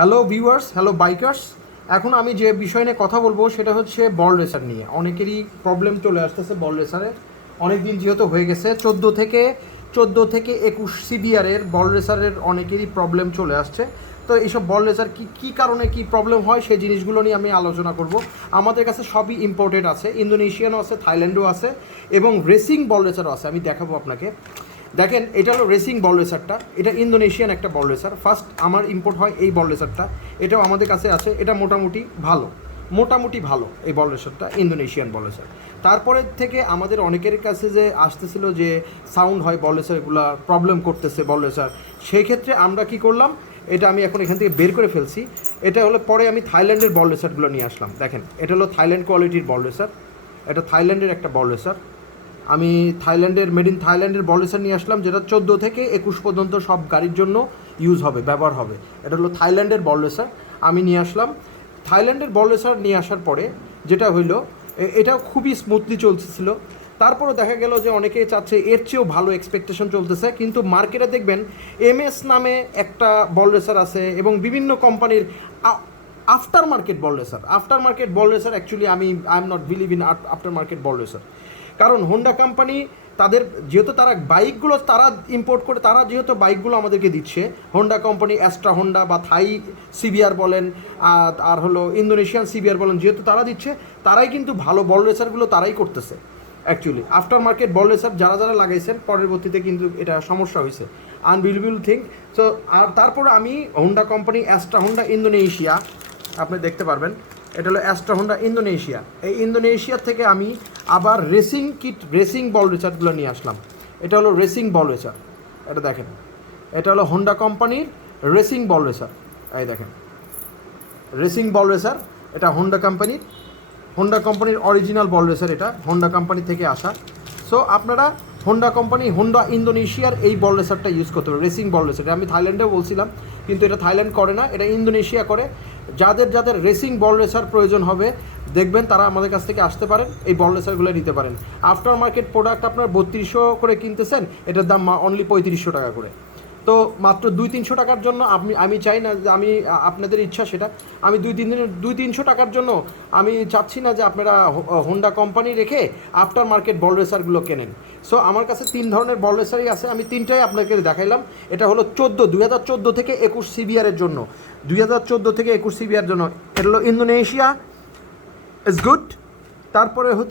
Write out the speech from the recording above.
Hello viewers, hello bikers. এখন আমি যে বিষয় নিয়ে কথা বলবো সেটা হচ্ছে বল রেসার নিয়ে। অনেকেরই প্রবলেম চলে আসতেছে বল রেসারে। অনেক দিন যেহেতু হয়ে গেছে, 14 থেকে 21 সিবিআরের বল রেসারের অনেকেরই প্রবলেম চলে আসছে। তো এইসব বল রেসার কী কারণে কী প্রবলেম হয় সেই জিনিসগুলো নিয়ে আমি আলোচনা করব। আমাদের কাছে সবই ইম্পোর্টেড আছে, ইন্দোনেশিয়ানও আছে, থাইল্যান্ডও আছে এবং রেসিং বল রেসারও আছে। আমি দেখাবো আপনাকে। দেখেন, এটা হলো রেসিং বল রেসারটা, এটা ইন্দোনেশিয়ান একটা বল রেসার। ফার্স্ট আমার ইম্পোর্ট হয় এই বল রেসারটা, এটাও আমাদের কাছে আছে। এটা মোটামুটি ভালো এই বল রেসারটা, ইন্দোনেশিয়ান বল রেসার। তারপরে থেকে আমাদের অনেকের কাছে যে আসতেছিল যে সাউন্ড হয় বল রেসার, এগুলো প্রবলেম করতেছে বল রেসার। সেই ক্ষেত্রে আমরা কি করলাম, এটা আমি এখন এখান থেকে বের করে ফেলছি। এটা হলো পরে আমি থাইল্যান্ডের বল রেসারগুলো নিয়ে আসলাম। দেখেন, এটা হলো থাইল্যান্ড কোয়ালিটির বল রেসার, এটা থাইল্যান্ডের একটা বল রেসার। আমি মেড ইন থাইল্যান্ডের বল রেসার নিয়ে আসলাম, যেটা 14 থেকে 21 পর্যন্ত সব গাড়ির জন্য ইউজ হবে, ব্যবহার হবে। এটা হলো থাইল্যান্ডের বল রেসার আমি নিয়ে আসলাম। থাইল্যান্ডের বল রেসার নিয়ে আসার পরে যেটা হইলো, এটা খুবই স্মুথলি চলতেছিল। তারপরে দেখা গেল যে অনেকেই চাচ্ছে এর চেয়েও ভালো, এক্সপেকটেশন চলতেছে। কিন্তু মার্কেটে দেখবেন এমএস নামে একটা বল রেসার আছে এবং বিভিন্ন কোম্পানির after market ball racer actually I am not believe in after market ball racer. কারণ হোন্ডা কোম্পানি তাদের যেহেতু তারা বাইকগুলো তারা ইম্পোর্ট করে, তারা যেহেতু বাইকগুলো আমাদেরকে দিচ্ছে, হোন্ডা কোম্পানি অ্যাস্ট্রা হোন্ডা বা থাই সিবিআর বলেন আর হলো ইন্দোনেশিয়ান সিবিআর বলেন, যেহেতু তারা দিচ্ছে, তারাই কিন্তু ভালো বল রেসারগুলো তারাই করতেছে। অ্যাকচুয়ালি আফটার মার্কেট বল রেসার যারা লাগাইছেন পরবর্তীতে কিন্তু এটা সমস্যা হয়েছে, আনবিলিভেবল থিং। সো আর তারপর আমি Honda company Astra Honda Indonesia, আপনি দেখতে পারবেন, এটা হলো অ্যাস্ট্রা হোন্ডা ইন্দোনেশিয়া। এই ইন্দোনেশিয়া থেকে আমি আবার রেসিং বল রেসারগুলো নিয়ে আসলাম। এটা হলো রেসিং বল রেসার, এটা দেখেন, এটা হলো হোন্ডা কোম্পানির রেসিং বল রেসার। এই দেখেন, রেসিং বল রেসার, এটা হোন্ডা কোম্পানির অরিজিনাল বল রেসার, এটা হোন্ডা কোম্পানি থেকে আসা। সো আপনারা হোন্ডা ইন্দোনেশিয়ার এই বল রেসারটা ইউজ করতে হবে, রেসিং বল রেসার। আমি থাইল্যান্ডেও বলছিলাম, কিন্তু এটা থাইল্যান্ড করে না, এটা ইন্দোনেশিয়া করে। যাদের রেসিং বল রেসার প্রয়োজন হবে, দেখবেন তারা আমাদের কাছ থেকে আসতে পারেন, এই বল রেসারগুলো নিতে পারেন। আফটার মার্কেট প্রোডাক্ট আপনার 3200 করে কিনতেছেন, এটার দাম অনলি 3500 টাকা করে। তো মাত্র 200-300 টাকার জন্য আমি চাই না যে আপনাদের ইচ্ছা সেটা, আমি 200-300 টাকার জন্য আমি চাচ্ছি না যে আপনারা হোন্ডা কোম্পানি রেখে আফটার মার্কেট বল রেসারগুলো কেনেন। সো আমার কাছে 3 ধরনের বল রেসারই আছে, আমি 3টাই আপনাকে দেখাইলাম। এটা হলো 2014 থেকে 21 সিবিআরের জন্য, 2014 থেকে 21 সিবিআর জন্য। এটা হলো ইন্দোনেশিয়া ইজ গুড। তারপরে হচ্ছে